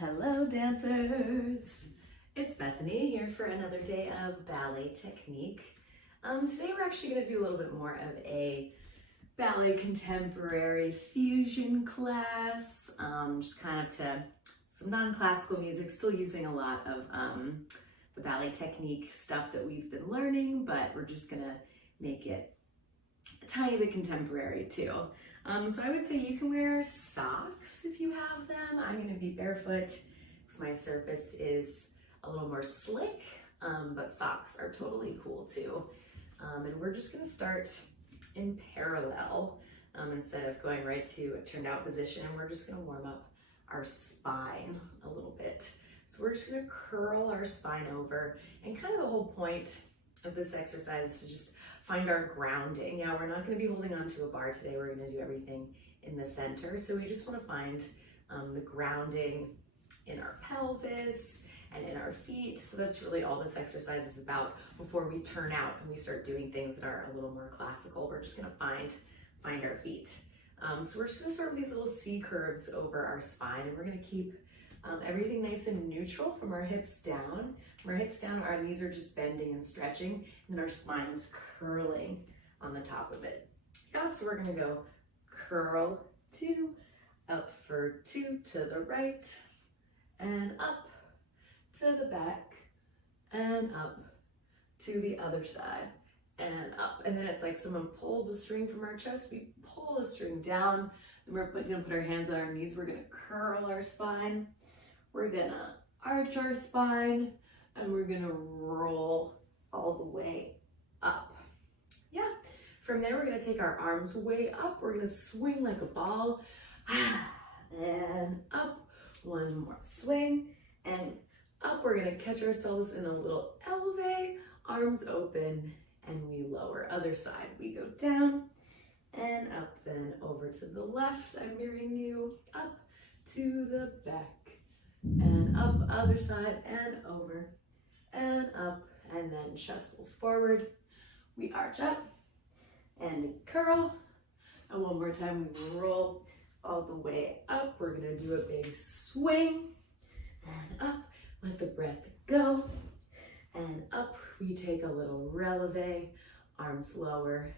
Hello dancers! It's Bethany here for another day of Ballet Technique. Today we're actually going to do a little bit more of a ballet contemporary fusion class, just kind of to some non-classical music, still using a lot of the Ballet Technique stuff that we've been learning, but we're just going to make it a tiny bit contemporary too. So I would say you can wear socks if you have them. I'm going to be barefoot because my surface is a little more slick, but socks are totally cool too. And we're just going to start in parallel instead of going right to a turned out position, and we're just going to warm up our spine a little bit. So we're just going to curl our spine over, and kind of the whole point of this exercise is to just find our grounding. Now, we're not going to be holding on to a bar today. We're going to do everything in the center. So we just want to find the grounding in our pelvis and in our feet. So that's really all this exercise is about before we turn out and we start doing things that are a little more classical. We're just going to find our feet. So we're just going to start with these little C curves over our spine, and we're going to keep everything nice and neutral from our hips down. From our hips down, our knees are just bending and stretching, and then our spine is curling on the top of it. Yeah, so we're gonna go curl 2, up for 2 to the right, and up to the back, and up to the other side, and up. And then it's like someone pulls a string from our chest. We pull the string down, and we're gonna put our hands on our knees. We're gonna curl our spine. We're gonna arch our spine, and we're gonna roll all the way up. Yeah, from there we're gonna take our arms way up. We're gonna swing like a ball, and up. One more swing, and up. We're gonna catch ourselves in a little elevate, arms open, and we lower. Other side, we go down and up, then over to the left. I'm mirroring you, up to the back, and up, other side, and over, and up, and then chest pulls forward. We arch up, and we curl, and one more time, we roll all the way up. We're gonna do a big swing, and up, let the breath go, and up, we take a little releve, arms lower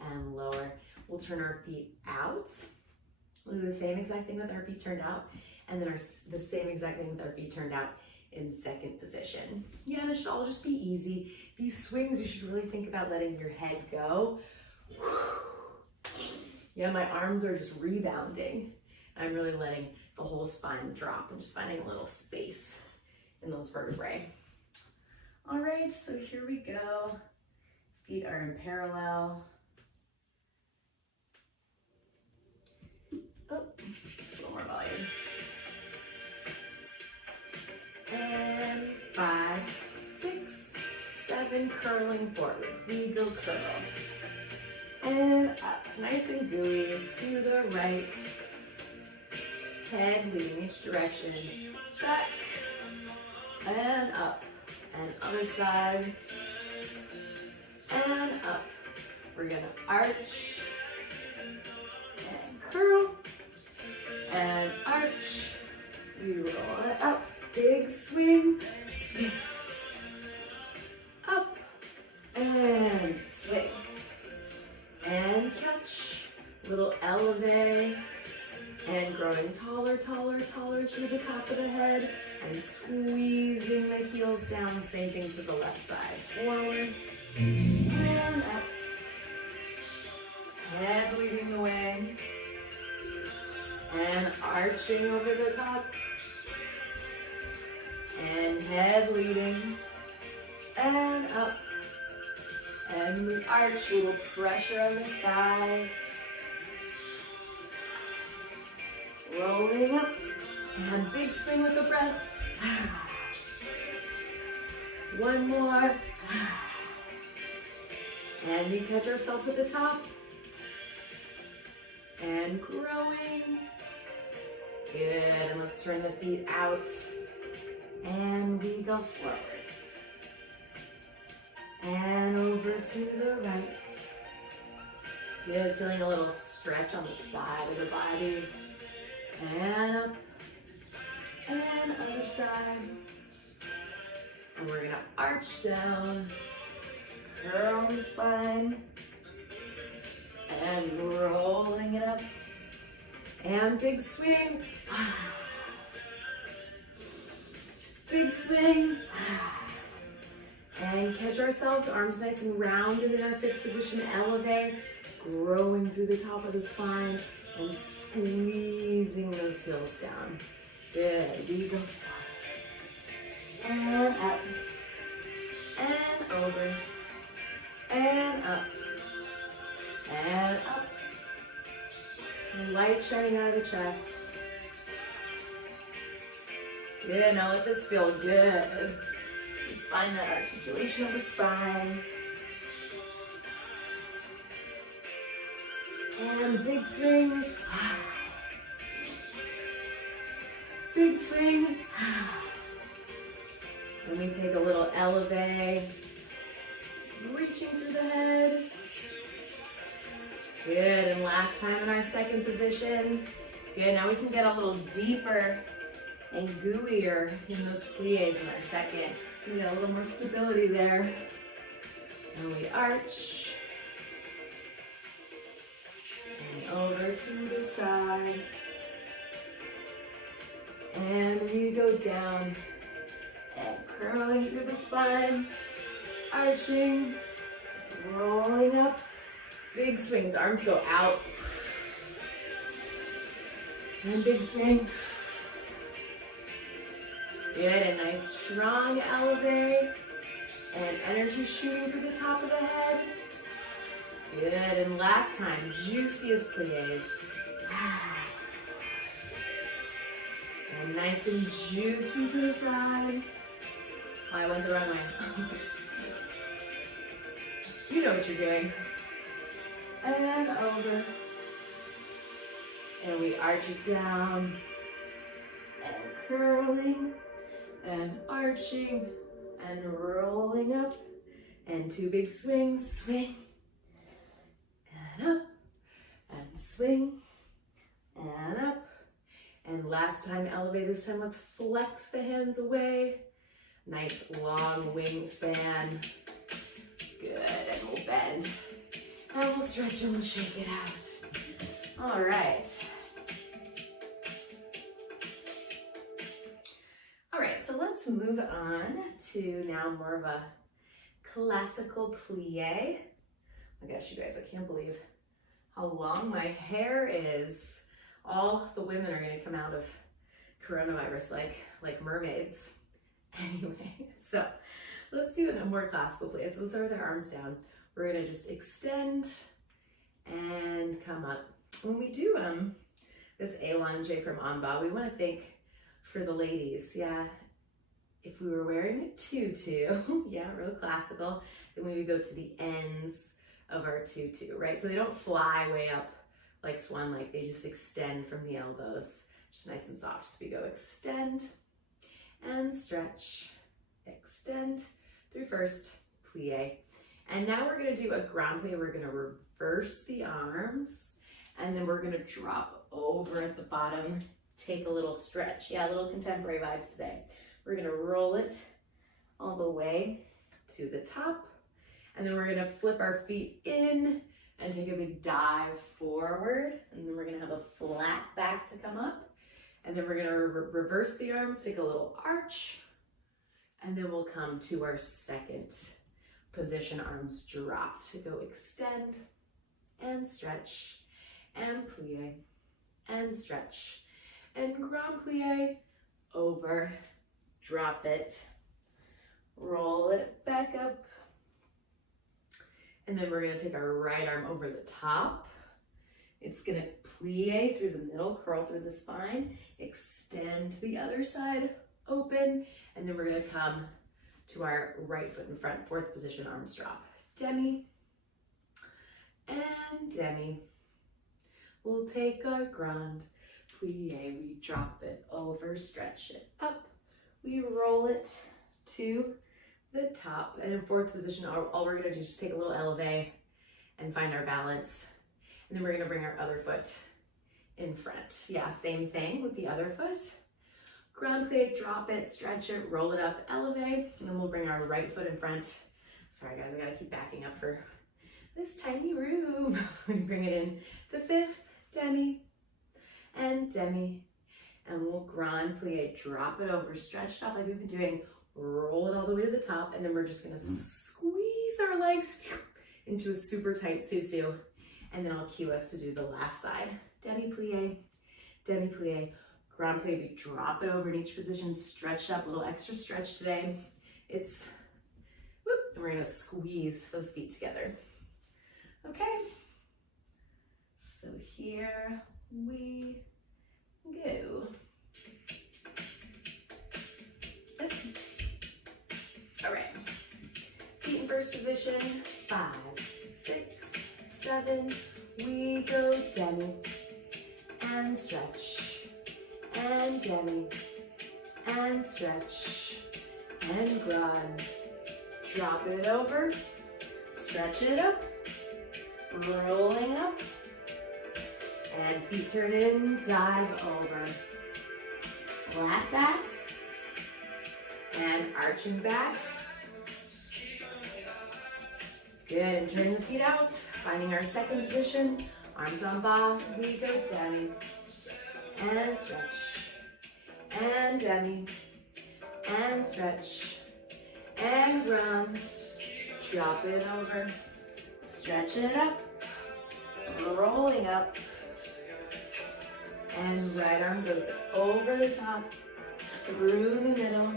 and lower. We'll turn our feet out. We'll do the same exact thing with our feet turned out, and then the same exact thing with our feet turned out in second position. Yeah, and it should all just be easy. These swings, you should really think about letting your head go. Yeah, my arms are just rebounding. I'm really letting the whole spine drop and just finding a little space in those vertebrae. All right, so here we go. Feet are in parallel. Oh, a little more volume. And 5, 6, 7, curling forward. We go curl. And up, nice and gooey, to the right. Head leading each direction. Back, and up. And other side, and up. We're gonna arch, and curl, and arch. We roll it up. Big swing, swing, up, and swing, and catch, little elevate, and growing taller, taller, taller through the top of the head, and squeezing the heels down. Same thing to the left side. Forward, and up, head leading the way, and arching over the top, and head leading, and up, and we arch, a little pressure on the thighs, rolling up, and big swing with the breath. One more, and we catch ourselves at the top, and growing, good, and let's turn the feet out, and we go forward, and over to the right. Good, feeling a little stretch on the side of the body, and up, and side. And we're gonna arch down, curl the spine, and rolling it up. And big swing. Big swing. And catch ourselves, arms nice and rounded in our fifth position. Elevate, growing through the top of the spine and squeezing those heels down. Good, we go forward. And up. And over. And up. And up. And light shining out of the chest. Good, now let this feel good. Find that articulation of the spine. And big swings. Big swing. And we take a little elevate. Reaching through the head. Good, and last time in our second position. Good, now we can get a little deeper and gooier in those plies in our second. We got a little more stability there. And we arch. And over to the side. And we go down. And curling through the spine. Arching. Rolling up. Big swings. Arms go out. And big swing. Good, a nice strong elevate, and energy shooting through the top of the head. Good, and last time, juiciest plies. And nice and juicy to the side. Oh, I went the wrong way. You know what you're doing. And over. And we arch it down. And curling. And arching, and rolling up, and two big swings, swing, and up, and swing, and up, and last time elevate, this time let's flex the hands away, nice long wingspan, good, and we'll bend, and we'll stretch and we'll shake it out, all right. Let's move on to now more of a classical plie. Oh my gosh, you guys, I can't believe how long my hair is. All the women are gonna come out of coronavirus like mermaids. Anyway, so let's do a more classical plie. So let's start with our arms down. We're gonna just extend and come up. When we do this allonge from en bas, we wanna think for the ladies, yeah, if we were wearing a tutu, yeah, real classical, then we would go to the ends of our tutu, right? So they don't fly way up like swan like, they just extend from the elbows, just nice and soft. So we go extend and stretch, extend through first, plie. And now we're gonna do a grand plie. We're gonna reverse the arms, and then we're gonna drop over at the bottom, take a little stretch. Yeah, a little contemporary vibes today. We're gonna roll it all the way to the top, and then we're gonna flip our feet in and take a big dive forward, and then we're gonna have a flat back to come up, and then we're gonna reverse the arms, take a little arch, and then we'll come to our second position, arms dropped, to go extend and stretch and plie and stretch and grand plie, over, drop it, roll it back up, and then we're gonna take our right arm over the top. It's gonna plie through the middle, curl through the spine, extend to the other side, open, and then we're gonna come to our right foot in front, fourth position, arms drop. Demi and demi. We'll take our grand plie, we drop it over, stretch it up, we roll it to the top, and in fourth position, all we're gonna do is just take a little elevate and find our balance, and then we're gonna bring our other foot in front. Yeah, same thing with the other foot. Grand plie, drop it, stretch it, roll it up, elevate, and then we'll bring our right foot in front. Sorry guys, I gotta keep backing up for this tiny room. We bring it in to fifth, demi, and demi. And we'll grand plie, drop it over, stretch it up like we've been doing, roll it all the way to the top, and then we're just gonna squeeze our legs into a super tight susu. And then I'll cue us to do the last side. Demi plie, grand plie, we drop it over in each position, stretch up, a little extra stretch today. It's, whoop, and we're gonna squeeze those feet together. Okay, so here we go. All right, feet in first position, 5, 6, 7, we go demi, and stretch, and demi, and stretch, and grand, drop it over, stretch it up, rolling up, and feet turn in, dive over, flat back, and arching back. Good, and turning the feet out, finding our second position, arms on bas, we go demi, and stretch, and demi, and stretch, and grand, drop it over, stretch it up, rolling up, and right arm goes over the top, through the middle,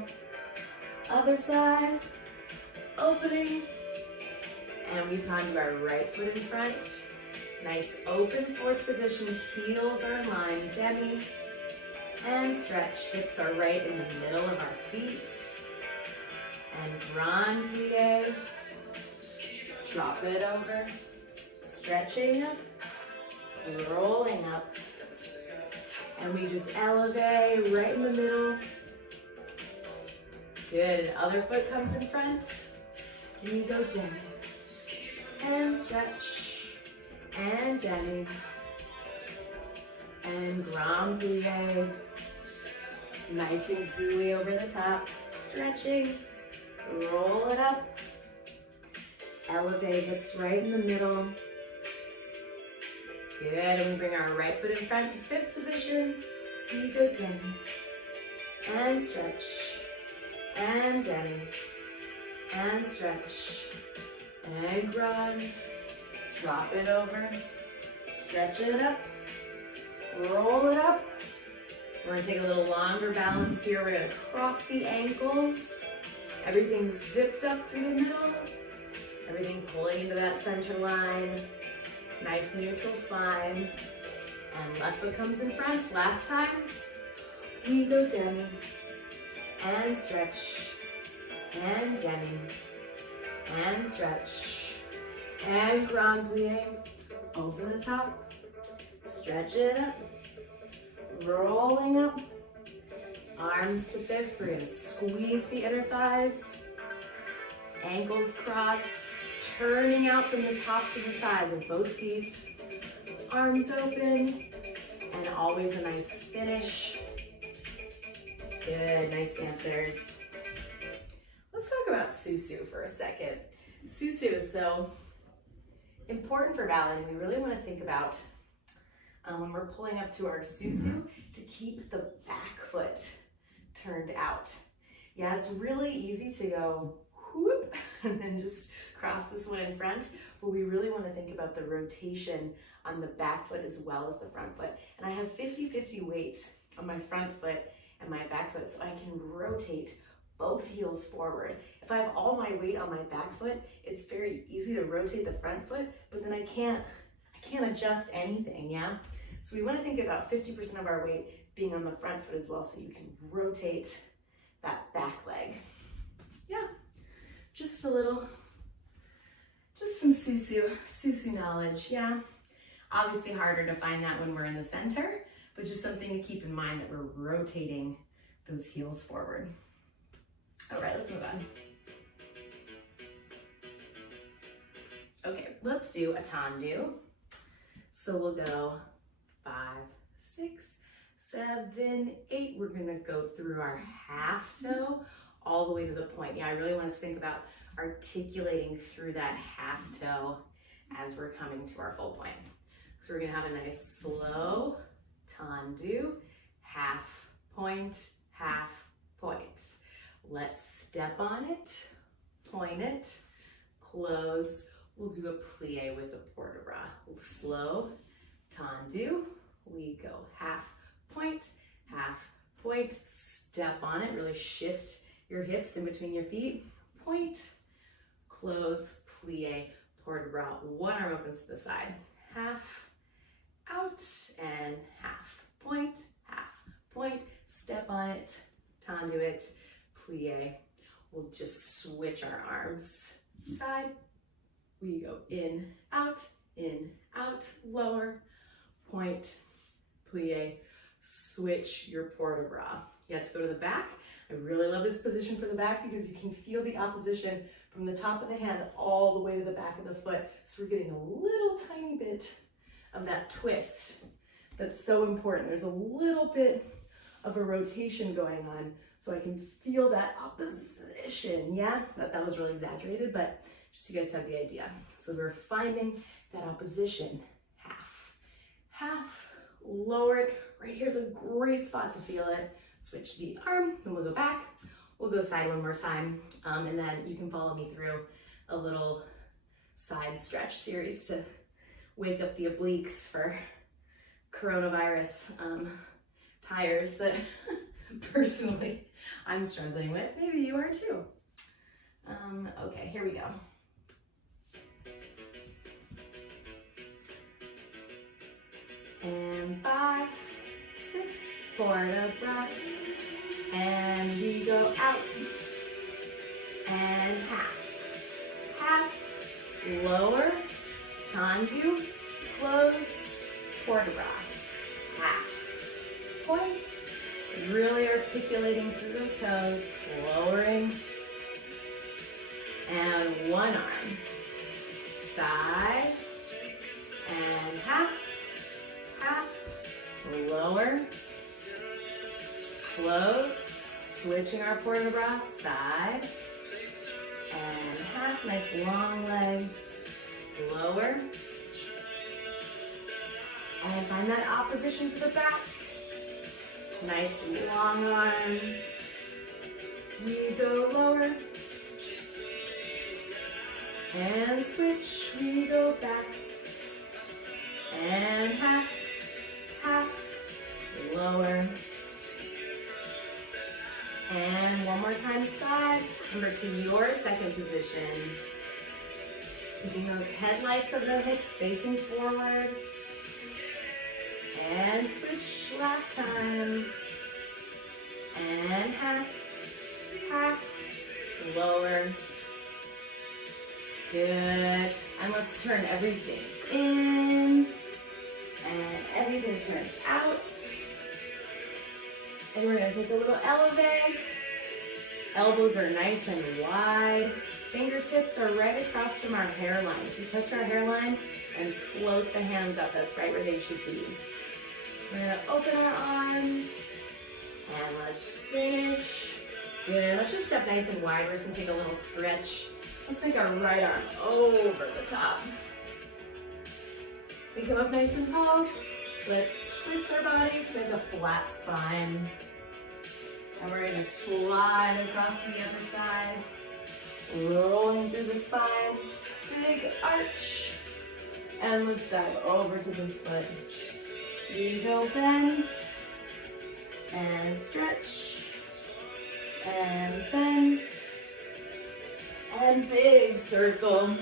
other side, opening, and we time to our right foot in front. Nice open fourth position, heels are in line, demi, and stretch. Hips are right in the middle of our feet. And grand plie, drop it over, stretching up, rolling up. And we just elevate right in the middle. Good, other foot comes in front. We go demi, and stretch, and demi, and grand plie, nice and gooey over the top, stretching, roll it up, elevate, hips right in the middle. Good, and we bring our right foot in front to fifth position, we go demi, and stretch, and demi, and stretch, and grand, drop it over, stretch it up, roll it up. We're gonna take a little longer balance here. We're gonna cross the ankles. Everything's zipped up through the middle. Everything pulling into that center line. Nice neutral spine. And left foot comes in front. Last time, we go demi, and stretch, and demi, and stretch, and grand plie, over the top, stretch it up, rolling up, arms to fifth. We're gonna squeeze the inner thighs, ankles crossed, turning out from the tops of the thighs of both feet, arms open, and always a nice finish. Good, nice dancers. Let's talk about susu for a second. Susu is so important for ballet. We really want to think about when we're pulling up to our susu to keep the back foot turned out. Yeah, it's really easy to go whoop and then just cross this one in front, but we really want to think about the rotation on the back foot as well as the front foot. And I have 50-50 weight on my front foot and my back foot, so I can rotate both heels forward. If I have all my weight on my back foot, it's very easy to rotate the front foot, but then I can't adjust anything, yeah? So we want to think about 50% of our weight being on the front foot as well, so you can rotate that back leg. Yeah, just a little, just some susu knowledge, yeah? Obviously harder to find that when we're in the center, but just something to keep in mind that we're rotating those heels forward. All right, let's move on. Okay, let's do a tendu. So we'll go 5, 6, 7, 8. We're gonna go through our half toe all the way to the point. Yeah, I really want us to think about articulating through that half toe as we're coming to our full point. So we're gonna have a nice slow tendu, half point, half point. Let's step on it, point it, close. We'll do a plie with the port de bras. Slow tendu, we go half point, step on it, really shift your hips in between your feet, point, close, plie, port de bras. One arm opens to the side, half, out, and half point, step on it, tendu it, plie. We'll just switch our arms, side, we go in, out, lower, point, plie, switch your port de bras. You have to go to the back. I really love this position for the back because you can feel the opposition from the top of the hand all the way to the back of the foot. So we're getting a little tiny bit of that twist that's so important. There's a little bit of a rotation going on, so I can feel that opposition. Yeah, that was really exaggerated, but just so you guys have the idea. So we're finding that opposition. Half, lower it. Right here's a great spot to feel it. Switch the arm, and we'll go back. We'll go side one more time, and then you can follow me through a little side stretch series to wake up the obliques for coronavirus tires that personally I'm struggling with. Maybe you are too. Okay, here we go. And 5, 6, port de bras, and we go out, and half, lower, tendu, close, port de bras, half, point, really articulating through those toes, lowering, and one arm, side, and half, lower, close, switching our port de bras, side, and half, nice long legs, lower, and find that opposition to the back, nice long arms, we go lower, and switch, we go back, and half, lower, and one more time side. Remember to your second position, keeping those headlights of the hips facing forward, and switch last time, and half, lower, good, and let's turn everything in, and everything turns out. And we're gonna take a little elevate. Elbows are nice and wide. Fingertips are right across from our hairline. If you touch our hairline and float the hands up, that's right where they should be. We're gonna open our arms, and let's finish. Good, let's just step nice and wide. We're just gonna take a little stretch. Let's take our right arm over the top. We come up nice and tall. Let's twist our body to make a flat spine. And we're gonna slide across to the other side. Rolling through the spine. Big arch. And let's dive over to this foot. We go bend. And stretch. And bend. And big circle.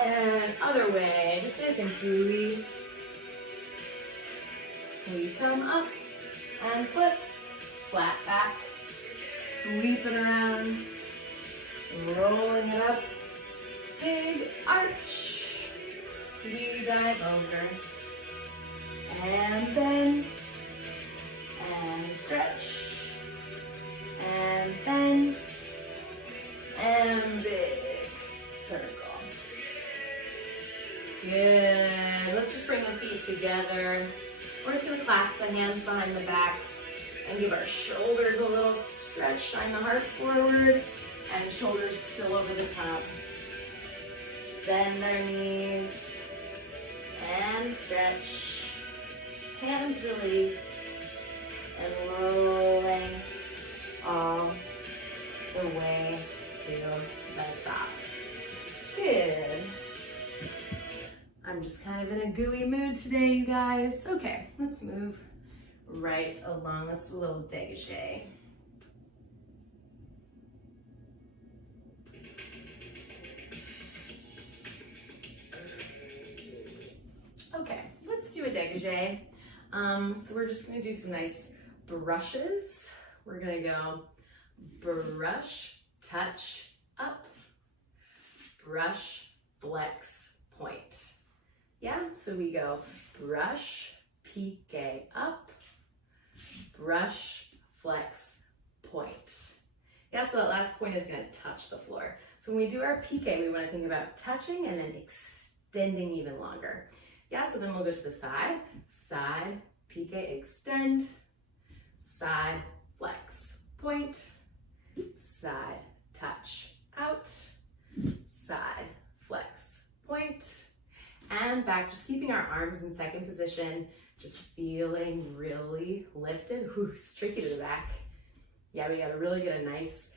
And other way, just nice and gooey. We come up and foot, flat back, sweeping around, rolling it up, big arch, we dive over, and bend, and stretch, and bend, and big circle. Good, let's just bring the feet together. We're just gonna clasp back and give our shoulders a little stretch. Shine the heart forward and shoulders still over the top. Bend our knees and stretch. Hands release and rolling all the way to the top. Good. I'm just kind of in a gooey mood today, you guys. Okay, let's move right along. Let's do a little dégagé. Okay, let's do a dégagé. So we're just gonna do some nice brushes. We're gonna go brush, touch, up, brush, flex, point. Yeah, so we go brush, piqué, up, brush, flex, point. Yeah, so that last point is gonna touch the floor. So when we do our piqué, we wanna think about touching and then extending even longer. Yeah, so then we'll go to the side, side, piqué, extend, side, flex, point, side, touch, out, side, flex, point, and back, just keeping our arms in second position, just feeling really lifted. Ooh, it's tricky to the back. Yeah, we gotta really get a nice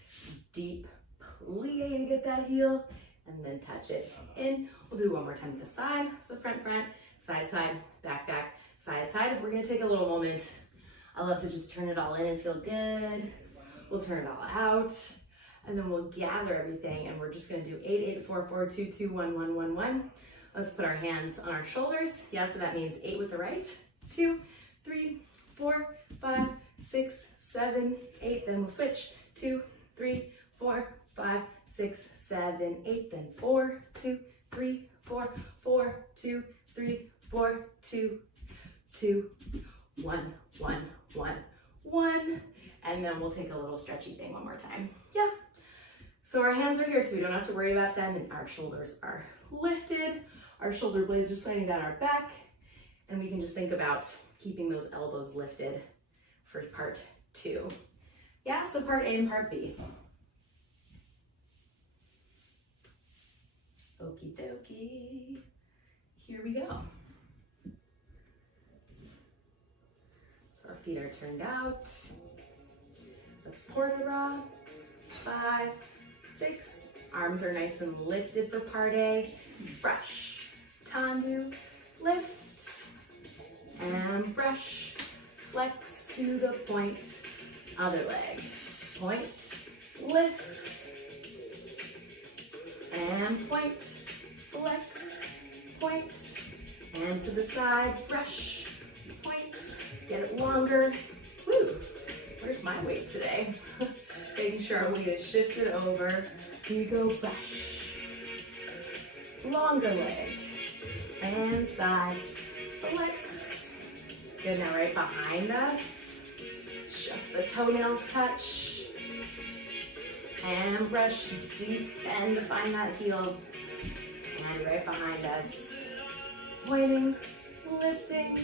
deep plie to get that heel, and then touch it in. We'll do one more time to the side, so front, side, side, back, side, side. We're gonna take a little moment. I love to just turn it all in and feel good. We'll turn it all out, and then we'll gather everything, and we're just gonna do 8, 8, 4, 4, 2, 2, 1, 1, 1, 1. Let's put our hands on our shoulders. Yeah, so that means 8 with the right, 2, 3, 4, 5, 6, 7, 8. Then we'll switch. 2, 3, 4, 5, 6, 7, 8. Then 4, 2, 3, 4, 4, 2, 3, 4, 2, 2, 1, 1, 1, 1. And then we'll take a little stretchy thing one more time. Yeah. So our hands are here, so we don't have to worry about them, and our shoulders are lifted. Our shoulder blades are sliding down our back, and we can just think about keeping those elbows lifted for part 2. Yeah, so part A and part B. Okie dokie. Here we go. So our feet are turned out. Let's porte-bras. 5, 6. Arms are nice and lifted for part A. Brush, tendu, lift, and brush. Flex to the point. Other leg. Point, lift, and point. Flex, point, and to the side. Brush, point. Get it longer. Woo! Where's my weight today? Making sure our weight is shifted over. Here you go, brush. Longer leg. And side. Flex. Good, now right behind us. Just the toenails touch. And brush deep and find that heel. And right behind us. Pointing, lifting,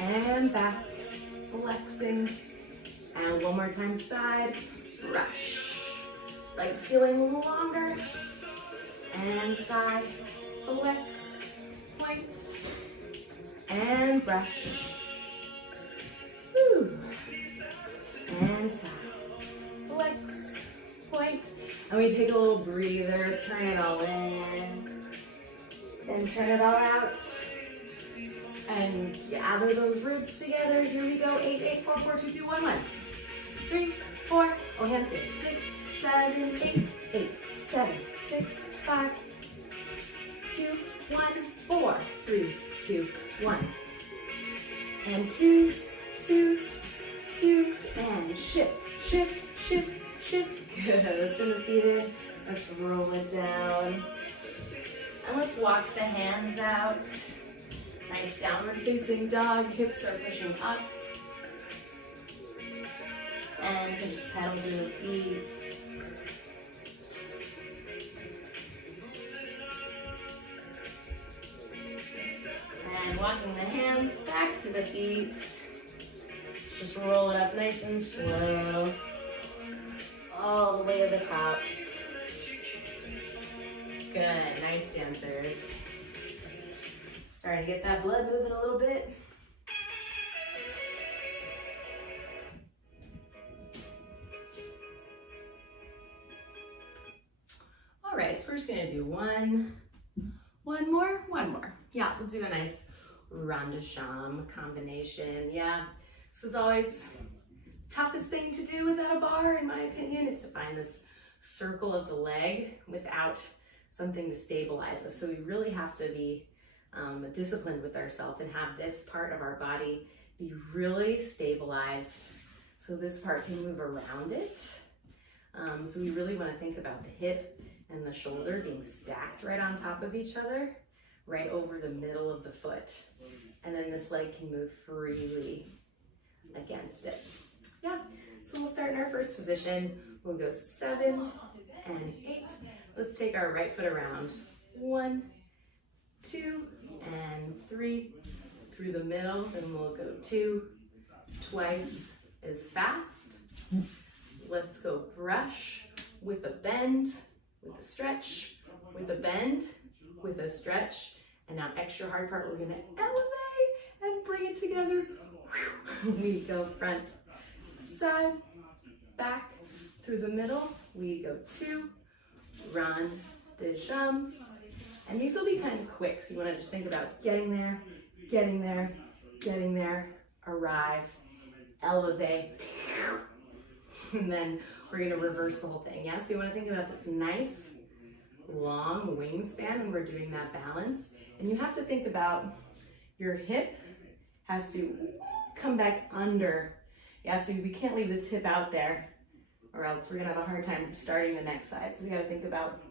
and back. Flexing. And one more time, side, brush. Legs feeling longer. And side, flex, point, and brush. Whew. And side, flex, point. And we take a little breather, turn it all in, then turn it all out. And gather those roots together. Here we go. 8, 8, 4, 4, 2, 2, 1, 1. 3, 4. Oh, hands 6, 6, 7, 8, 8, 7, 6, 5, 2, 1, 4, 3, 2, 1. And twos, twos, twos, and shift, shift, shift, shift. Good. Let's turn the feet in. Let's roll it down. And let's walk the hands out. Nice downward facing dog. Hips are pushing up. And just pedal to the feet. And walking the hands back to the feet. Just roll it up nice and slow, all the way to the top. Good, nice dancers. Starting to get that blood moving a little bit. All right, so we're just gonna do one more. Yeah, we'll do a nice rond de jambe combination. Yeah, this is always the toughest thing to do without a bar, in my opinion, is to find this circle of the leg without something to stabilize us. So we really have to be disciplined with ourselves and have this part of our body be really stabilized so this part can move around it. So we really want to think about the hip and the shoulder being stacked right on top of each other, right over the middle of the foot. And then this leg can move freely against it. Yeah, so we'll start in our first position. We'll go 7 and 8. Let's take our right foot around. 1, 2, and 3 through the middle. Then we'll go 2 twice as fast. Let's go brush with a bend, with a stretch, with a bend, with a stretch. And now extra hard part, we're gonna elevate and bring it together. We go front, side, back, through the middle. We go 2 rond de jambes. And these will be kind of quick, so you wanna just think about getting there, getting there, getting there, arrive, elevate, and then we're gonna reverse the whole thing. Yeah, so you wanna think about this nice, long wingspan when we're doing that balance. And you have to think about your hip has to come back under. Yeah, so we can't leave this hip out there or else we're gonna have a hard time starting the next side. So we gotta think about,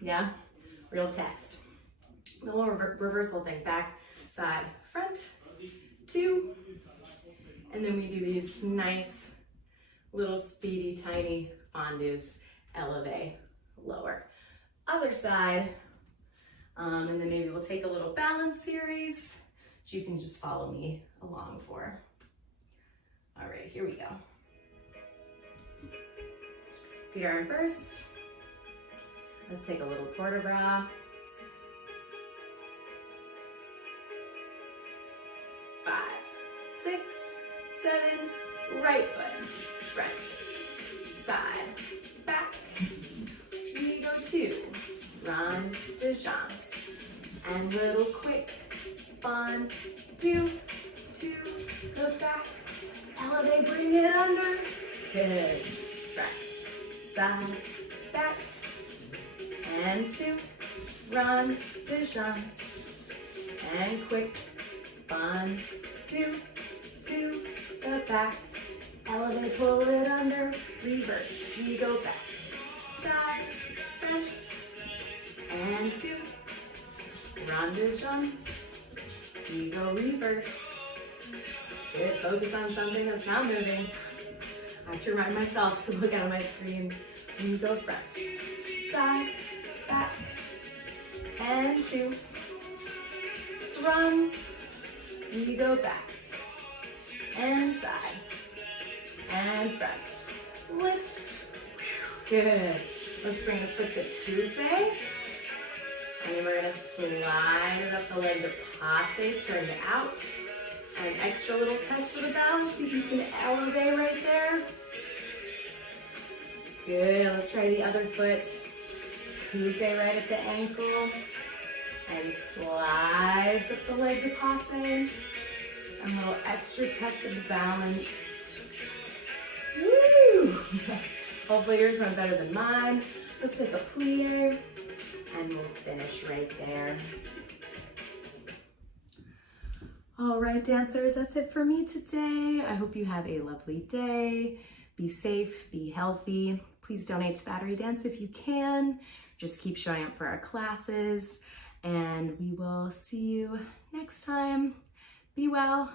yeah, real test. The little reversal thing, back, side, front, 2, and then we do these nice little speedy, tiny fondus, elevate, lower. Other side, and then maybe we'll take a little balance series, which you can just follow me along for. All right, here we go. Feet are in first. Let's take a little port de bras. 5, 6, 7, right foot, front, side, back. We go 2, rond de jambes, and little quick bond, 2, go back, elevate, bring it under, good, front, side, back, and 2, rond de jambes, and quick bond, 2, go back, elevate, pull it under, reverse, we go back, side, front, and 2, rond de jambes, we go reverse. Good, focus on something that's not moving. I have to remind myself to look out of my screen. We go front, side, back, and 2, runs, we go back, and side, and front, lift, good. Let's bring this foot to coupe, and then we're gonna slide it up the leg to passe, turn it out. An extra little test for the balance, see if you can elevate right there. Good, let's try the other foot. Coupe right at the ankle, and slides up the leg to passe. A little extra test of the balance. Woo! Hopefully yours went better than mine. Let's take a plie, and we'll finish right there. All right, dancers, that's it for me today. I hope you have a lovely day. Be safe, be healthy. Please donate to Battery Dance if you can. Just keep showing up for our classes, and we will see you next time. Be well.